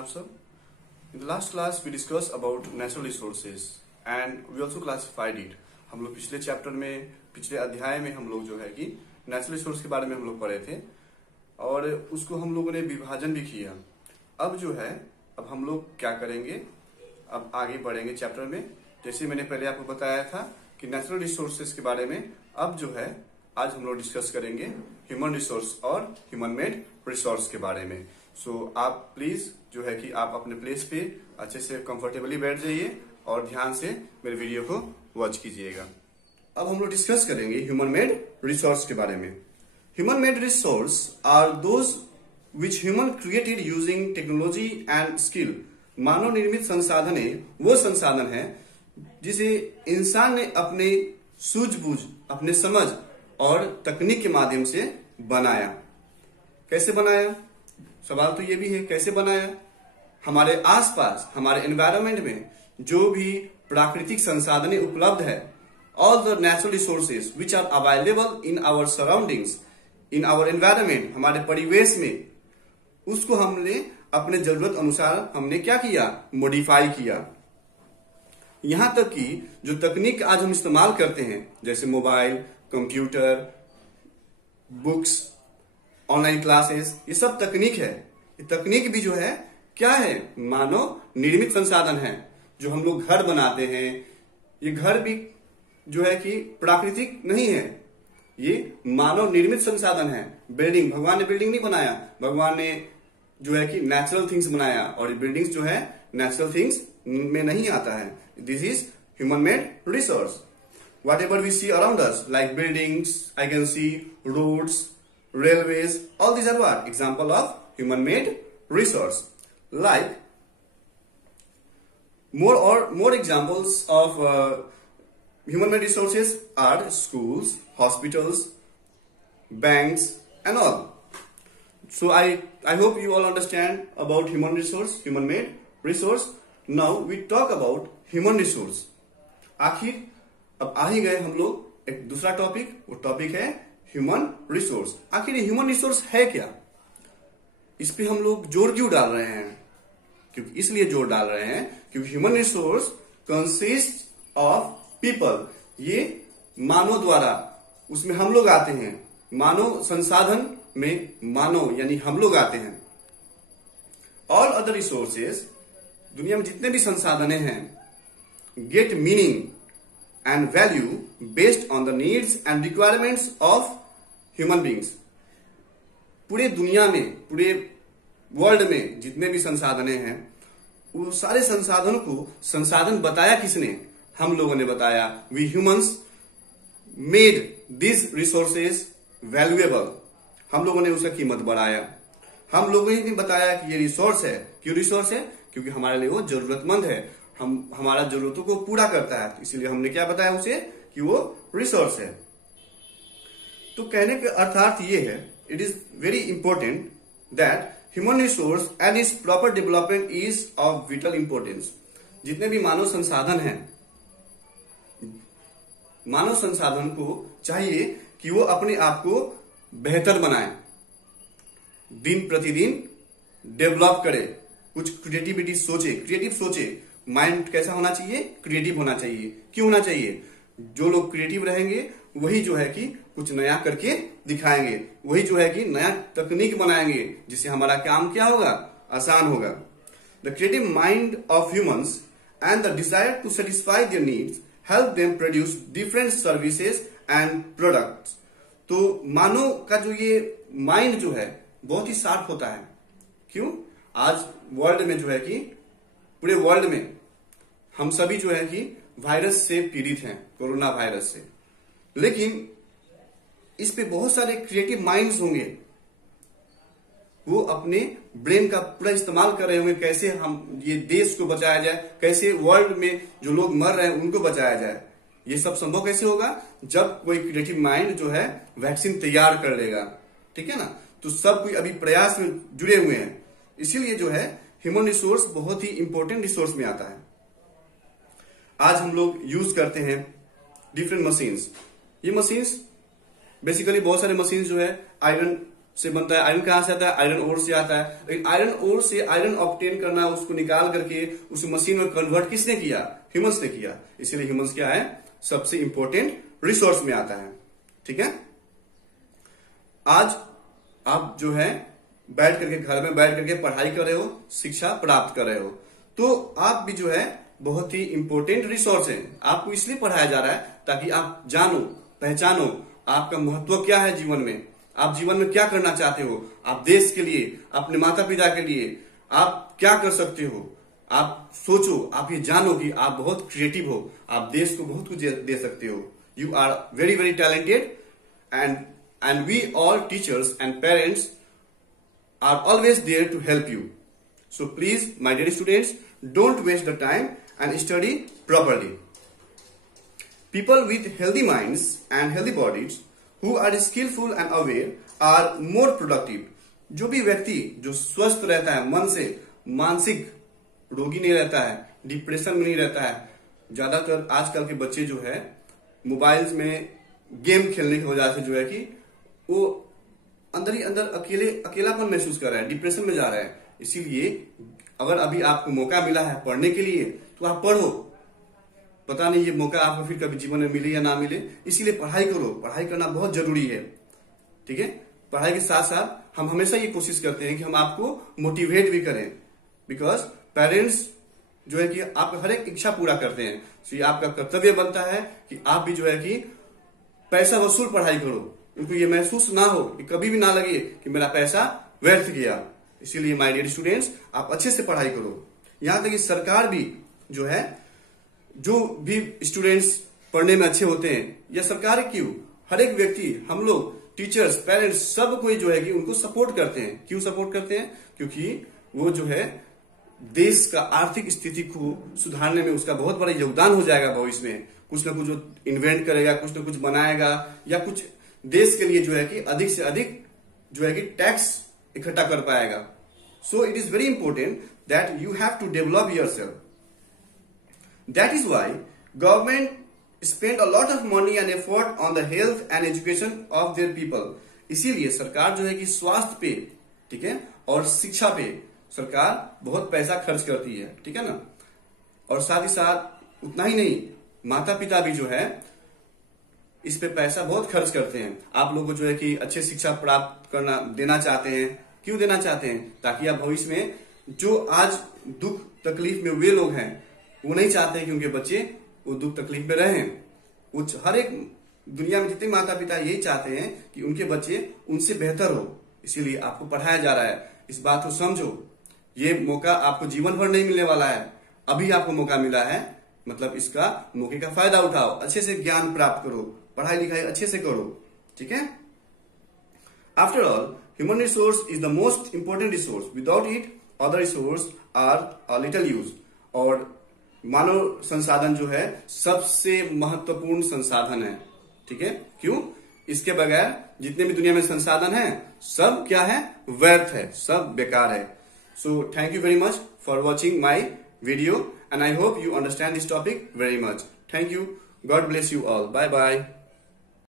आप सब? In the last class we discussed about natural resources and we also classified it. हम लोग पिछले चैप्टर में, पिछले अध्याय में हम लोग जो है कि नेचुरल रिसोर्स के बारे में हम लोग पढ़े थे और उसको हम लोगों ने विभाजन भी किया। अब जो है, अब हम लोग क्या करेंगे, अब आगे बढ़ेंगे चैप्टर में। जैसे मैंने पहले आपको बताया था कि नेचुरल रिसोर्सेज के बारे में, अब जो है आज हम लोग डिस्कस करेंगे ह्यूमन रिसोर्स और ह्यूमन मेड रिसोर्स के बारे में। सो आप प्लीज जो है कि आप अपने प्लेस पे अच्छे से कंफर्टेबली बैठ जाइए और ध्यान से मेरे वीडियो को वॉच कीजिएगा। अब हम लोग डिस्कस करेंगे ह्यूमन मेड रिसोर्स के बारे में। Human made resource are those which human created using technology and skill. मानव निर्मित संसाधन वो संसाधन है जिसे इंसान ने अपने सूझबूझ, अपने समझ और तकनीक के माध्यम से बनाया। कैसे बनाया? सवाल तो ये भी है, कैसे बनाया? हमारे आसपास, हमारे एनवायरनमेंट में जो भी प्राकृतिक संसाधन उपलब्ध है, all the natural resources which are available in our surroundings, in our environment, हमारे परिवेश में, उसको हमने अपने जरूरत अनुसार हमने क्या किया? मॉडिफाई किया। यहां तक कि जो तकनीक आज हम इस्तेमाल करते हैं, जैसे mobile, computer, books, online classes, ये सब तकनीक है। ये तकनीक भी जो है क्या है? मानव निर्मित संसाधन है। जो हम लोग घर बनाते हैं, ये घर भी जो है कि प्राकृतिक नहीं है, ये मानव निर्मित संसाधन है। बिल्डिंग, भगवान ने बिल्डिंग नहीं बनाया, भगवान ने जो है कि नेचुरल थिंग्स बनाया, और ये बिल्डिंग्स जो है नेचुरल थिंग्स में नहीं आता है। This is human made resource. Whatever we see around us, like buildings, I can see roads, railways, all these are what? Example of human-made resource. Like more examples of human-made resources are schools, hospitals, banks, and all. So I hope you all understand about human resource, human-made resource. Now we talk about human resource. आखिर अब आ ही गए हम लोग एक दूसरा topic, वो topic है human resource. आखिर ये ह्यूमन रिसोर्स है क्या? इस पे हम लोग जोर क्यों डाल रहे हैं? क्योंकि इसलिए जोर डाल रहे हैं क्योंकि human resource consist of people. ये मानव द्वारा, उसमें हम लोग आते हैं। मानव संसाधन में मानव यानी हम लोग आते हैं। ऑल अदर रिसोर्सेज, दुनिया में जितने भी संसाधन हैं, get meaning and value based on the needs and requirements of human beings। पूरे दुनिया में, पूरे वर्ल्ड में जितने भी संसाधने हैं, वो सारे संसाधनों को संसाधन बताया किसने? हम लोगों ने बताया। We humans made this resources valuable. हम लोगों ने उसका कीमत बढ़ाया। हम लोगों ने बताया कि ये रिसोर्स है। क्यों रिसोर्स है? क्योंकि हमारे लिए वो जरूरतमंद है, हमारा जरूरतों को पूरा करता है, इसीलिए हमने क्या बताया उसे कि वो रिसोर्स है। तो कहने का अर्थात ये है, it is very important that human resource and it's proper development is of whittle importance. जितने भी मानव संसाधन हैं, मानव संसाधन को चाहिए कि वो अपने आप को बेहतर बनाए, दिन प्रतिदिन डेवलप करे, कुछ क्रिएटिविटी सोचे, क्रिएटिव सोचे। माइंड कैसा होना चाहिए? क्रिएटिव होना चाहिए। क्यों होना चाहिए? जो लोग क्रिएटिव रहेंगे वही जो है कि कुछ नया करके दिखाएंगे, वही जो है कि नया तकनीक बनाएंगे, जिससे हमारा काम क्या होगा? आसान होगा। The creative mind of humans and the desire to satisfy their needs help them produce different services and products. तो मानव का जो ये माइंड जो है बहुत ही शार्प होता है। क्यों? आज वर्ल्ड में जो है कि पूरे वर्ल्ड में हम सभी जो है कि वायरस से पीड़ित हैं, कोरोना वायरस से। लेकिन इस पे बहुत सारे क्रिएटिव माइंड्स होंगे, वो अपने ब्रेन का पूरा इस्तेमाल कर रहे होंगे, कैसे हम ये देश को बचाया जाए, कैसे वर्ल्ड में जो लोग मर रहे हैं उनको बचाया जाए। ये सब संभव कैसे होगा? जब कोई क्रिएटिव माइंड जो है वैक्सीन तैयार कर लेगा। ठीक है ना? तो सब कोई अभी प्रयास में जुड़े हुए हैं। इसीलिए जो है ह्यूमन रिसोर्स बहुत ही इंपॉर्टेंट रिसोर्स में आता है। आज हम लोग यूज करते हैं डिफरेंट मशीन्स। ये मशीन्स बेसिकली बहुत सारे मशीन्स जो है आयरन से बनता है, आयरन कहां से आता है, आयरन ओर से आता है। लेकिन आयरन ओर से आयरन ऑब्टेन करना, उसको निकाल करके उस मशीन में कन्वर्ट किसने किया, ह्यूमंस ने किया। इसीलिए ह्यूमंस क्या है, सबसे इंपॉर्टेंट रिसोर्स में आता है। ठीक है, आज आप जो है बैठ करके घर में बैठ करके पढ़ाई कर रहे हो, शिक्षा प्राप्त कर रहे हो, तो आप भी जो है बहुत ही इंपॉर्टेंट रिसोर्स है। आपको इसलिए पढ़ाया जा रहा है ताकि आप जानो, पहचानो आपका महत्व क्या है जीवन में, आप जीवन में क्या करना चाहते हो, आप देश के लिए, अपने माता पिता के लिए आप क्या कर सकते हो। आप सोचो, आप ये जानो कि आप बहुत क्रिएटिव हो, आप देश को बहुत कुछ दे सकते हो। You are very very talented and we all teachers and parents are always there to help you. So please, my dear students, don't waste the time and study properly. People with healthy minds and healthy bodies who are skillful and aware are more productive. जो भी व्यक्ति जो स्वस्थ रहता है मन से, मानसिक रोगी नहीं रहता है, डिप्रेशन में नहीं रहता है। ज्यादातर आजकल के बच्चे जो है मोबाइल्स में गेम खेलने की वजह से जो है कि वो अंदर ही अंदर अकेलापन महसूस कर रहा है, डिप्रेशन में जा रहा है। इसीलिए अगर अभी आपको मौका मिला है पढ़ने के लिए तो आप पढ़ो। पता नहीं ये मौका आपको फिर कभी जीवन में मिले या ना मिले, इसीलिए पढ़ाई करो। पढ़ाई करना बहुत जरूरी है। ठीक है, पढ़ाई के साथ साथ हम हमेशा ये कोशिश करते हैं कि हम आपको मोटिवेट भी करें, बिकॉज पेरेंट्स जो है कि आपका हर एक इच्छा पूरा करते हैं। तो ये आपका कर्तव्य बनता है कि आप भी जो है कि पैसा वसूल पढ़ाई करो, उनको ये महसूस ना हो कि कभी भी ना लगे कि मेरा पैसा व्यर्थ गया। इसीलिए माय डियर स्टूडेंट्स, आप अच्छे से पढ़ाई करो। यहां तक कि सरकार भी जो है, जो भी स्टूडेंट्स पढ़ने में अच्छे होते हैं, या सरकार क्यों, हर एक व्यक्ति, हम लोग टीचर्स, पेरेंट्स, सब कोई जो है कि उनको सपोर्ट करते हैं। क्यों सपोर्ट करते हैं? क्योंकि वो जो है देश का आर्थिक स्थिति को सुधारने में उसका बहुत बड़ा योगदान हो जाएगा। भविष्य में कुछ ना कुछ जो इन्वेंट करेगा, कुछ ना कुछ बनाएगा, या कुछ देश के लिए जो है कि अधिक से अधिक जो है कि टैक्स इकट्ठा कर पाएगा। So it is very important that you have to develop yourself. That is why government spend a lot of money and effort on the health and education of their people. इसीलिए सरकार जो है कि स्वास्थ्य पे, ठीक है, और शिक्षा पे सरकार बहुत पैसा खर्च करती है। ठीक है ना, और साथ ही साथ उतना ही नहीं, माता पिता भी जो है इस पे पैसा बहुत खर्च करते हैं। आप लोगों को जो है कि अच्छे शिक्षा प्राप्त करना देना चाहते हैं। क्यों देना चाहते हैं? ताकि आप भविष्य में जो आज दुख तकलीफ में वे लोग हैं, वो नहीं चाहते हैं कि उनके बच्चे वो दुख तकलीफ में रहें। वो हर एक दुनिया में जितने माता पिता यही चाहते हैं कि उनके बच्चे उनसे बेहतर हो। इसीलिए आपको पढ़ाया जा रहा है। इस बात को समझो, ये मौका आपको जीवन भर नहीं मिलने वाला है। अभी आपको मौका मिला है, मतलब इसका मौके का फायदा उठाओ, अच्छे से ज्ञान प्राप्त करो, पढ़ाई लिखाई अच्छे से करो। ठीक है, after all human resource is the most important resource. Without it other resource are a little use. और मानव संसाधन जो है सबसे महत्वपूर्ण संसाधन है। ठीक है, क्यों? इसके बगैर जितने भी दुनिया में संसाधन है सब क्या है? व्यर्थ है, सब बेकार है। So thank you very much for watching my video and I hope you understand this topic very much. Thank you. God bless you all. Bye bye.